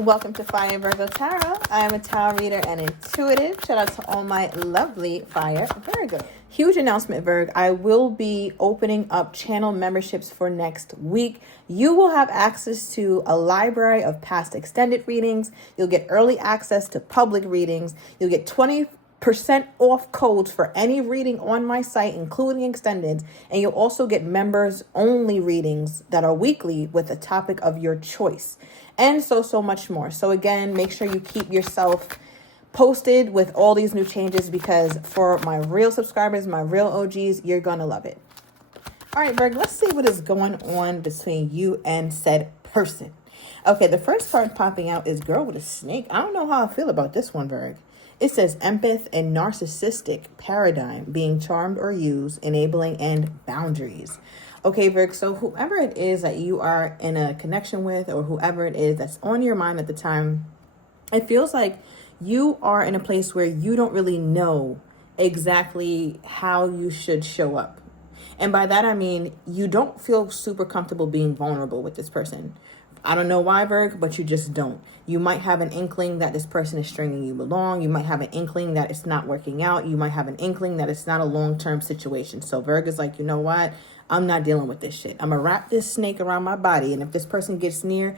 Welcome to Fire Virgo Tarot. I am a tarot reader and intuitive. Shout out to all my lovely Fire Virgo. Huge announcement, Virg. I will be opening up channel memberships for next week. You will have access to a library of past extended readings. You'll get early access to public readings. You'll get 20% off codes for any reading on my site, including extended. And you'll also get members only readings that are weekly with a topic of your choice. And so much more. So again, make sure you keep yourself posted with all these new changes, because for my real subscribers, my real OGs, you're going to love it. All right, Virg, let's see what is going on between you and said person. Okay, the first card popping out is Girl with a Snake. I don't know how I feel about this one, Virg. It says empath and narcissistic paradigm, being charmed or used, enabling, and boundaries. Okay, Virg, so whoever it is that you are in a connection with, or whoever it is that's on your mind at the time, it feels like you are in a place where you don't really know exactly how you should show up. And by that, I mean, you don't feel super comfortable being vulnerable with this person. I don't know why, Virg, but you just don't. You might have an inkling that this person is stringing you along. You might have an inkling that it's not working out. You might have an inkling that it's not a long-term situation. So Virg is like, you know what? I'm not dealing with this shit. I'm going to wrap this snake around my body. And if this person gets near...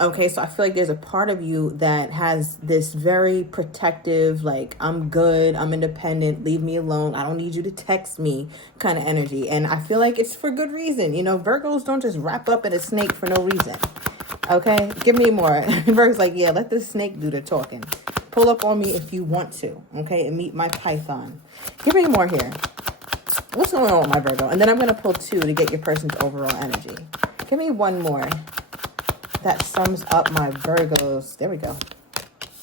Okay, so I feel like there's a part of you that has this very protective, like, I'm good, I'm independent, leave me alone, I don't need you to text me kind of energy. And I feel like it's for good reason. You know, Virgos don't just wrap up in a snake for no reason. Okay, give me more. Virgo's like, yeah, let this snake do the talking. Pull up on me if you want to, okay, and meet my python. Give me more here. What's going on with my Virgo? And then I'm going to pull two to get your person's overall energy. Give me one more that sums up my Virgos. There we go.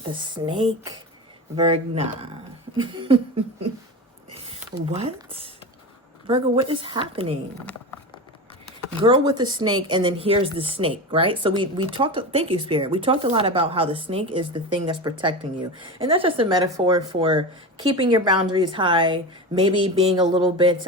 The snake. Virgna. What? Virgo, what is happening? Girl with the snake, and then here's the snake, right? So we talked, thank you, Spirit. We talked a lot about how the snake is the thing that's protecting you. And that's just a metaphor for keeping your boundaries high, maybe being a little bit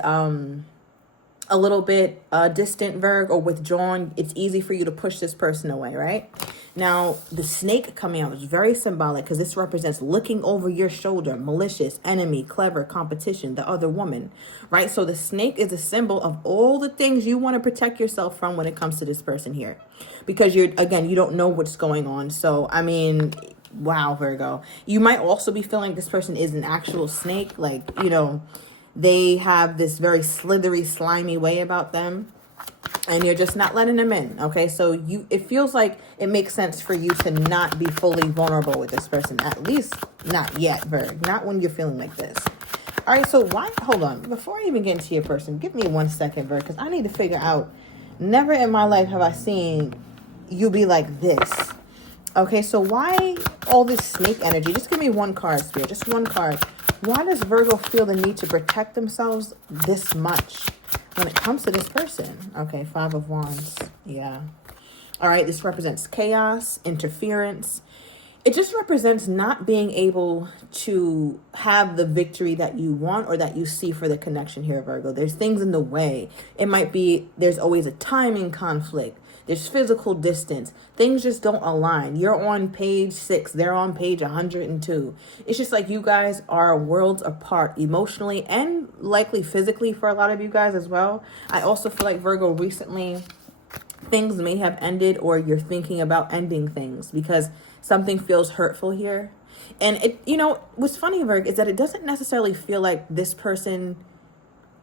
distant, Virg, or withdrawn. It's easy for you to push this person away, right? Now, the snake coming out is very symbolic because this represents looking over your shoulder, malicious, enemy, clever, competition, the other woman, right? So the snake is a symbol of all the things you want to protect yourself from when it comes to this person here, because you don't know what's going on. So, I mean, wow, Virgo. You might also be feeling this person is an actual snake, like, you know, they have this very slithery, slimy way about them, and you're just not letting them in, okay? So it feels like it makes sense for you to not be fully vulnerable with this person, at least not yet, Virg. Not when you're feeling like this. All right, so hold on. Before I even get into your person, give me 1 second, Virg, because I need to figure out, never in my life have I seen you be like this. Okay, so why all this snake energy? Just give me one card, Spirit, just one card. Why does Virgo feel the need to protect themselves this much when it comes to this person? Okay, 5 of Wands. Yeah. All right, this represents chaos, interference. It just represents not being able to have the victory that you want or that you see for the connection here, Virgo. There's things in the way. It might be there's always a timing conflict. There's physical distance. Things just don't align. You're on page 6. They're on page 102. It's just like you guys are worlds apart emotionally and likely physically for a lot of you guys as well. I also feel like, Virgo, recently things may have ended, or you're thinking about ending things because something feels hurtful here. And it, you know, what's funny, Virgo, is that it doesn't necessarily feel like this person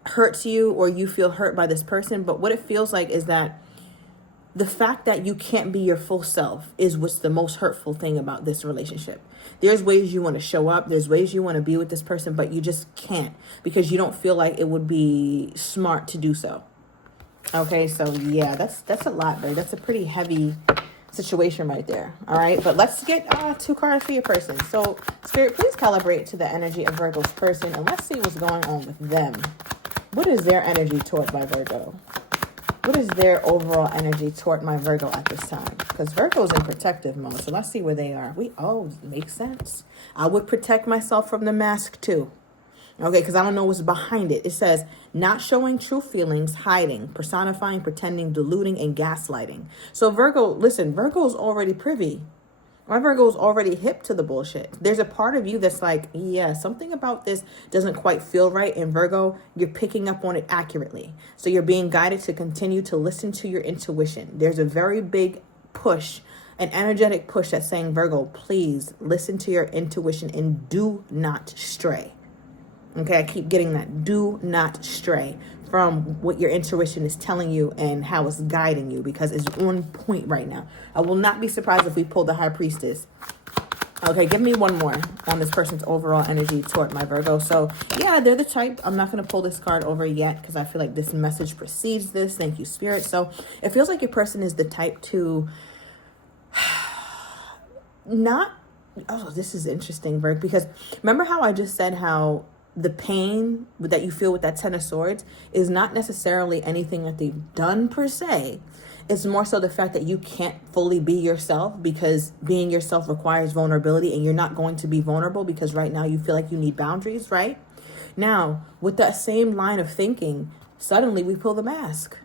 hurts you or you feel hurt by this person. But what it feels like is that the fact that you can't be your full self is what's the most hurtful thing about this relationship. There's ways you want to show up. There's ways you want to be with this person, but you just can't because you don't feel like it would be smart to do so. Okay, so yeah, that's a lot, but that's a pretty heavy situation right there. All right, but let's get 2 cards for your person. So, Spirit, please calibrate to the energy of Virgo's person, and let's see what's going on with them. What is their energy toward my Virgo? What is their overall energy toward my Virgo at this time? Because Virgo's in protective mode, so let's see where they are. Makes sense. I would protect myself from the mask too. Okay, because I don't know what's behind it. It says, not showing true feelings, hiding, personifying, pretending, deluding, and gaslighting. So Virgo, listen, Virgo's already privy. My Virgo's already hip to the bullshit. There's a part of you that's like, yeah, something about this doesn't quite feel right. And Virgo, you're picking up on it accurately. So you're being guided to continue to listen to your intuition. There's a very big push, an energetic push that's saying, Virgo, please listen to your intuition and do not stray. Okay, I keep getting that. Do not stray from what your intuition is telling you and how it's guiding you, because it's on point right now. I will not be surprised if we pull the High Priestess. Okay, give me one more on this person's overall energy toward my Virgo. So, yeah, they're the type. I'm not going to pull this card over yet because I feel like this message precedes this. Thank you, Spirit. So, it feels like your person is the type to not... Oh, this is interesting, Virgo, because remember how I just said how the pain that you feel with that Ten of Swords is not necessarily anything that they've done per se. It's more so the fact that you can't fully be yourself because being yourself requires vulnerability, and you're not going to be vulnerable because right now you feel like you need boundaries, right? Now, with that same line of thinking, suddenly we pull the mask.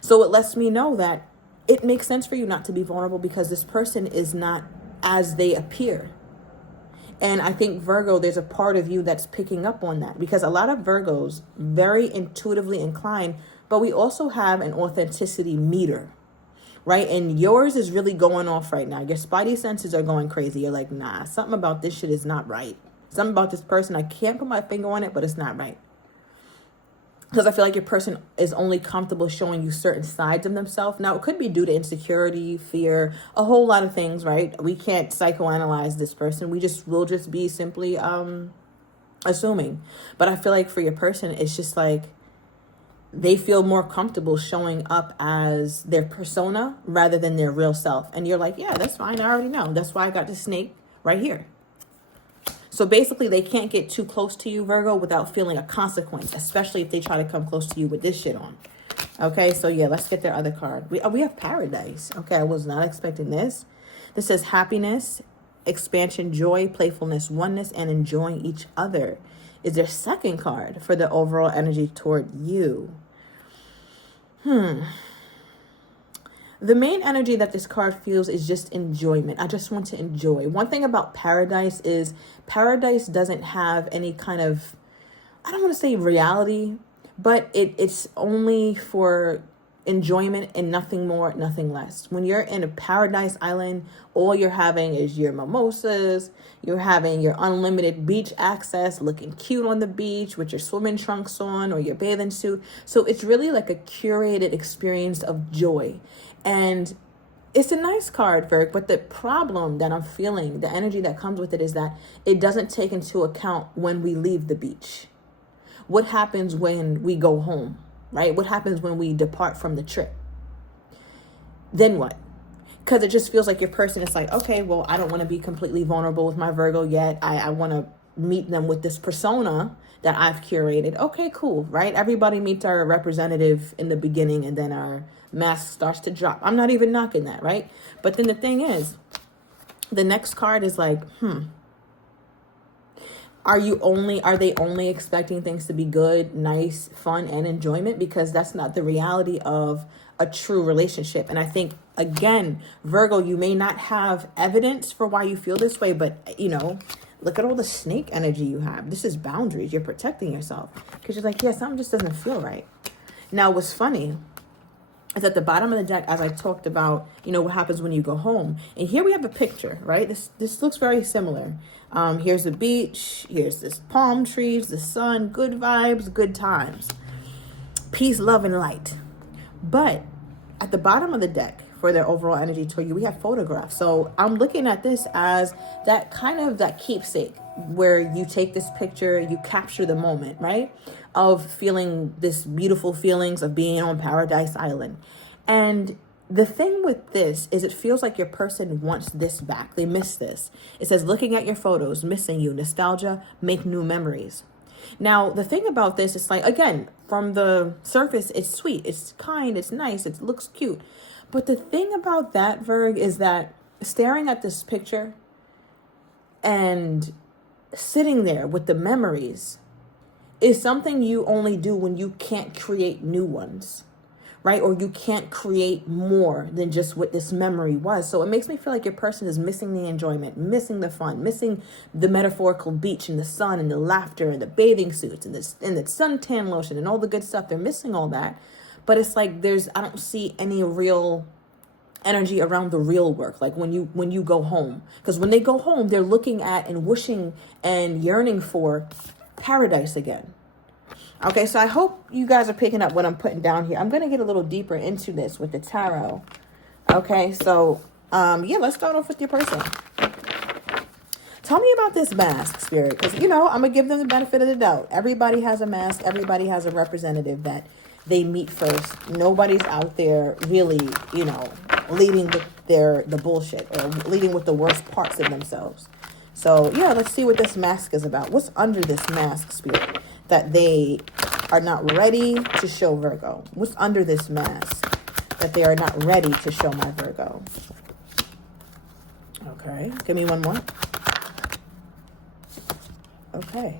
So it lets me know that it makes sense for you not to be vulnerable because this person is not as they appear. And I think, Virgo, there's a part of you that's picking up on that, because a lot of Virgos, very intuitively inclined, but we also have an authenticity meter, right? And yours is really going off right now. Your spidey senses are going crazy. You're like, nah, something about this shit is not right. Something about this person, I can't put my finger on it, but it's not right. Because I feel like your person is only comfortable showing you certain sides of themselves. Now, it could be due to insecurity, fear, a whole lot of things, right? We can't psychoanalyze this person. We'll just be simply assuming. But I feel like for your person, it's just like they feel more comfortable showing up as their persona rather than their real self. And you're like, yeah, that's fine. I already know. That's why I got the snake right here. So basically, they can't get too close to you, Virgo, without feeling a consequence, especially if they try to come close to you with this shit on. Okay, so yeah, let's get their other card. We have Paradise. Okay, I was not expecting this. This says happiness, expansion, joy, playfulness, oneness, and enjoying each other is their second card for the overall energy toward you. The main energy that this card feels is just enjoyment. I just want to enjoy. One thing about Paradise is Paradise doesn't have any kind of, I don't want to say reality, but it's only for enjoyment and nothing more, nothing less. When you're in a Paradise Island, all you're having is your mimosas, you're having your unlimited beach access, looking cute on the beach with your swimming trunks on or your bathing suit. So it's really like a curated experience of joy. And it's a nice card, Virg, but the problem that I'm feeling, the energy that comes with it, is that it doesn't take into account when we leave the beach. What happens when we go home, right? What happens when we depart from the trip? Then what? Because it just feels like your person is like, okay, well, I don't want to be completely vulnerable with my Virgo yet. I want to meet them with this persona that I've curated. Okay, cool, right? Everybody meets our representative in the beginning and then our mask starts to drop. I'm not even knocking that, right? But then the thing is, the next card is like, are they only expecting things to be good, nice, fun, and enjoyment? Because that's not the reality of a true relationship. And I think, again, Virgo, you may not have evidence for why you feel this way, but, look at all the snake energy you have. This is boundaries. You're protecting yourself. Because you're like, yeah, something just doesn't feel right. Now, what's funny is at the bottom of the deck, as I talked about, what happens when you go home. And here we have a picture, right? This looks very similar. Here's the beach. Here's this palm trees, the sun, good vibes, good times. Peace, love, and light. But at the bottom of the deck, for their overall energy toward you, we have photographs. So I'm looking at this as that keepsake where you take this picture, you capture the moment, right? Of feeling this beautiful feelings of being on Paradise Island. And the thing with this is it feels like your person wants this back. They miss this. It says, looking at your photos, missing you, nostalgia, make new memories. Now, the thing about this is like, again, from the surface, it's sweet, it's kind, it's nice, it looks cute. But the thing about that, Virg, is that staring at this picture and sitting there with the memories is something you only do when you can't create new ones, right? Or you can't create more than just what this memory was. So it makes me feel like your person is missing the enjoyment, missing the fun, missing the metaphorical beach and the sun and the laughter and the bathing suits and the suntan lotion and all the good stuff. They're missing all that. But it's like I don't see any real energy around the real work, like when you go home. Because when they go home, they're looking at and wishing and yearning for paradise again. Okay, so I hope you guys are picking up what I'm putting down here. I'm going to get a little deeper into this with the tarot. Okay, so, yeah, let's start off with your person. Tell me about this mask, Spirit, because, I'm going to give them the benefit of the doubt. Everybody has a mask. Everybody has a representative that they meet first. Nobody's out there really, leading with the bullshit or leading with the worst parts of themselves. So, yeah, let's see what this mask is about. What's under this mask, Spirit, that they are not ready to show Virgo? What's under this mask that they are not ready to show my Virgo? Okay, give me one more. Okay.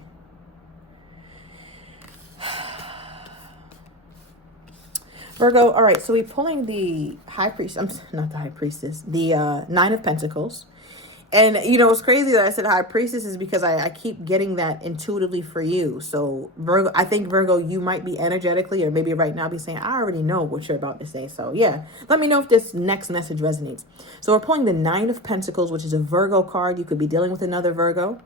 Virgo, all right, so we're pulling the High Priestess, not the High Priestess, the Nine of Pentacles. And, it's crazy that I said High Priestess is because I keep getting that intuitively for you. So, Virgo, I think, Virgo, you might be energetically or maybe right now be saying, I already know what you're about to say. So, yeah, let me know if this next message resonates. So, we're pulling the Nine of Pentacles, which is a Virgo card. You could be dealing with another Virgo.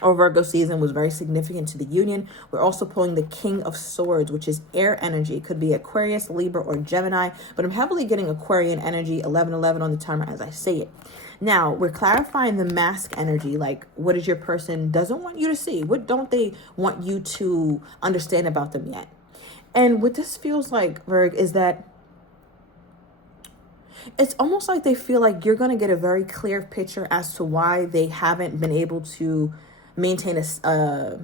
Or Virgo season was very significant to the union. We're also pulling the King of Swords, which is air energy. It could be Aquarius, Libra, or Gemini. But I'm heavily getting Aquarian energy, 1111 on the timer as I say it. Now, we're clarifying the mask energy, like what is your person doesn't want you to see? What don't they want you to understand about them yet? And what this feels like, Virg, is that it's almost like they feel like you're going to get a very clear picture as to why they haven't been able to maintain a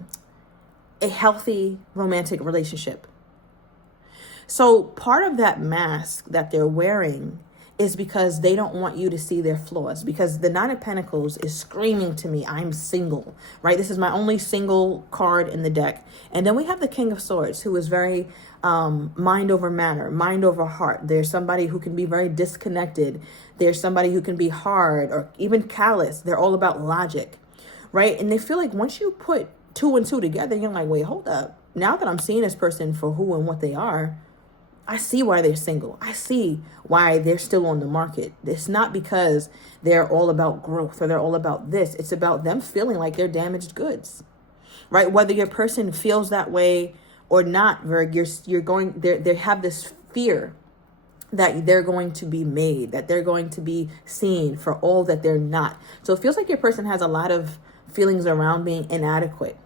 healthy romantic relationship. So part of that mask that they're wearing is because they don't want you to see their flaws, because the Nine of Pentacles is screaming to me, I'm single, right? This is my only single card in the deck. And then we have the King of Swords, who is very mind over matter, mind over heart. There's somebody who can be very disconnected. There's somebody who can be hard or even callous. They're all about logic, right? And they feel like once you put two and two together, you're like, wait, hold up. Now that I'm seeing this person for who and what they are, I see why they're single. I see why they're still on the market. It's not because they're all about growth or they're all about this. It's about them feeling like they're damaged goods, right? Whether your person feels that way or not, Virg, they have this fear that they're going to be made, that they're going to be seen for all that they're not. So it feels like your person has a lot of feelings around being inadequate.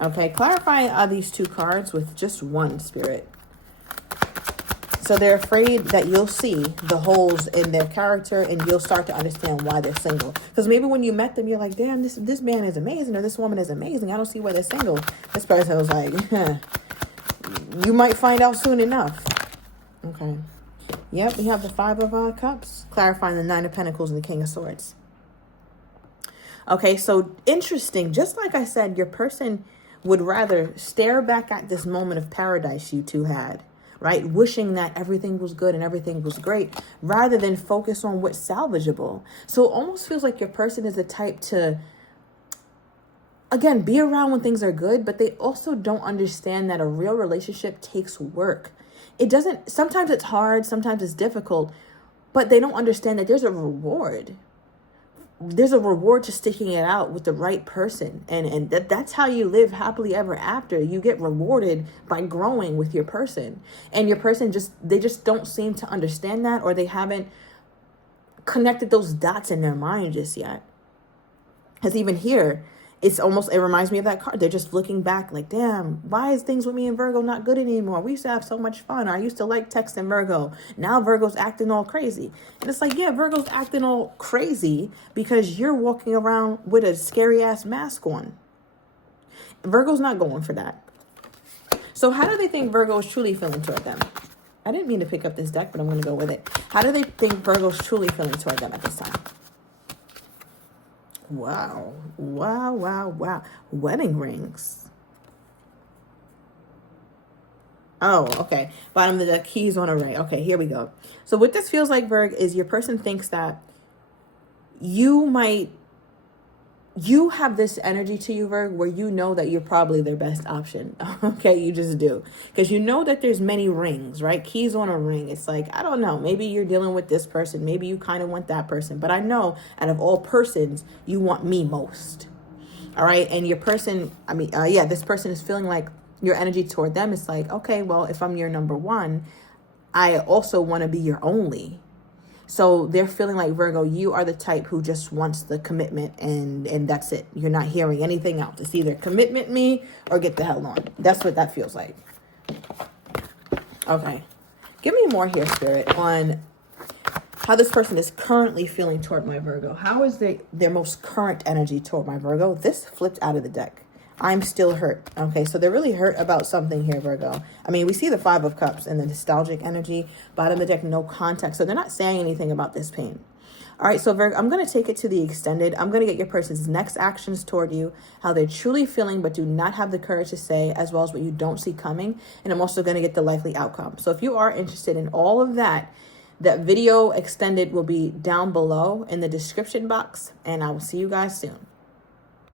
Okay, clarify these two cards with just one, Spirit. So they're afraid that you'll see the holes in their character and you'll start to understand why they're single. Because maybe when you met them, you're like, damn, this man is amazing or this woman is amazing. I don't see why they're single. This person was like, you might find out soon enough. Okay. Yep, we have the Five of Cups, clarifying the Nine of Pentacles and the King of Swords. Okay, so interesting. Just like I said, your person would rather stare back at this moment of paradise you two had, right? Wishing that everything was good and everything was great rather than focus on what's salvageable. So it almost feels like your person is the type to, again, be around when things are good, but they also don't understand that a real relationship takes work. It doesn't, sometimes it's hard, sometimes it's difficult, but they don't understand that there's a reward. There's a reward to sticking it out with the right person. And that's how you live happily ever after. You get rewarded by growing with your person. And your person they just don't seem to understand that, or they haven't connected those dots in their mind just yet. Because even here, it reminds me of that card. They're just looking back like, damn, why is things with me and Virgo not good anymore? We used to have so much fun. I used to like texting Virgo. Now Virgo's acting all crazy. And it's like, yeah, Virgo's acting all crazy because you're walking around with a scary ass mask on. Virgo's not going for that. So how do they think Virgo is truly feeling toward them? I didn't mean to pick up this deck, but I'm going to go with it. How do they think Virgo's truly feeling toward them at this time? Wow. Wedding rings. Oh, okay. Bottom of the deck, keys on a ray. Okay, here we go. So what this feels like, Virg, is your person thinks that you have this energy to you, Virg, where you know that you're probably their best option. Okay, you just do. Because you know that there's many rings, right? Keys on a ring. It's like, I don't know, maybe you're dealing with this person. Maybe you kind of want that person. But I know out of all persons, you want me most. All right. And your person, this person is feeling like your energy toward them is like, okay, well, if I'm your number one, I also want to be your only. So they're feeling like, Virgo, you are the type who just wants the commitment and that's it. You're not hearing anything else. It's either commitment me or get the hell on. That's what that feels like. Okay. Give me more here, Spirit, on how this person is currently feeling toward my Virgo. How is their most current energy toward my Virgo? This flipped out of the deck. I'm still hurt. Okay, so they're really hurt about something here, Virgo. I mean, we see the Five of Cups and the nostalgic energy. Bottom of the deck, no context. So they're not saying anything about this pain. All right, so Virgo, I'm going to take it to the extended. I'm going to get your person's next actions toward you, how they're truly feeling but do not have the courage to say, as well as what you don't see coming. And I'm also going to get the likely outcome. So if you are interested in all of that, that video extended will be down below in the description box. And I will see you guys soon.